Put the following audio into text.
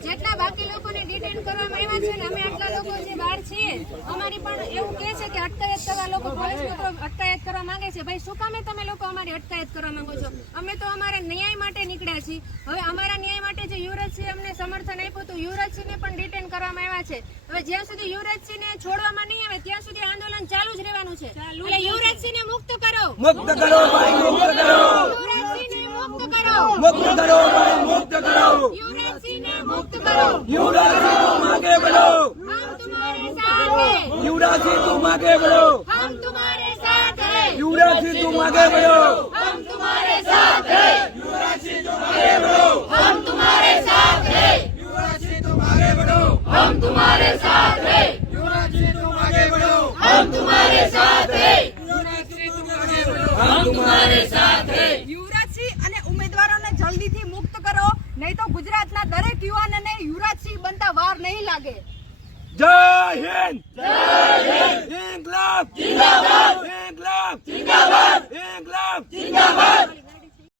Detain કરવામાં આવ્યા છે ને અમે આટલા લોકો જે બહાર છીએ અમારી પણ એવું કહે છે કે અટકાયત કરવા લોકો પોલીસ લોકો અટકાયત કરવા માંગે છે. ભાઈ શું કામે તમે લોકો અમારી અટકાયત કરવા માંગો છો? અમે તો અમારા ન્યાય માટે નીકળ્યા છીએ. હવે અમારા ન્યાય માટે જે યુવરાજસિંહ અમને સમર્થન આપ્યું હતું યુવરાજસિંહને પણ ડિટેન કરવામાં આવ્યા છે. હવે જ્યાં સુધી યુવરાજસિંહને છોડવામાં નહીં આવે ત્યાં સુધી આંદોલન ચાલુ જ રહેવાનું છે. એટલે યુવરાજસિંહને મુક્ત કરો. મુક્ત કરો ભાઈ મુક્ત કરો. યુવરાજસિંહને મુક્ત કરો. મુક્ત કરો ભાઈ મુક્ત કરો. યુવરાજસિંહને મુક્ત કરો યુવરાજી તું માગે બળો हम तुम्हारे साथ हैं યુવરાજી તું માગે બળો हम तुम्हारे साथ हैं યુવરાજી તું માગે બળો हम तुम्हारे साथ हैं हम तुम्हारे साथ हैं हम तुम्हारे साथ हैं हम तुम्हारे साथ हैं हम तुम्हारे साथ हैं યુવરાજસિંહ અને ઉમેદવારોને જલ્દીથી મુક્ત કરો નહીં તો ગુજરાતના દરેક યુવાનને জয় হিন্দ। ইনকলাব। জিন্দাবাদ। ইনকলাব। জিন্দাবাদ। ইনকলাব। জিন্দাবাদ।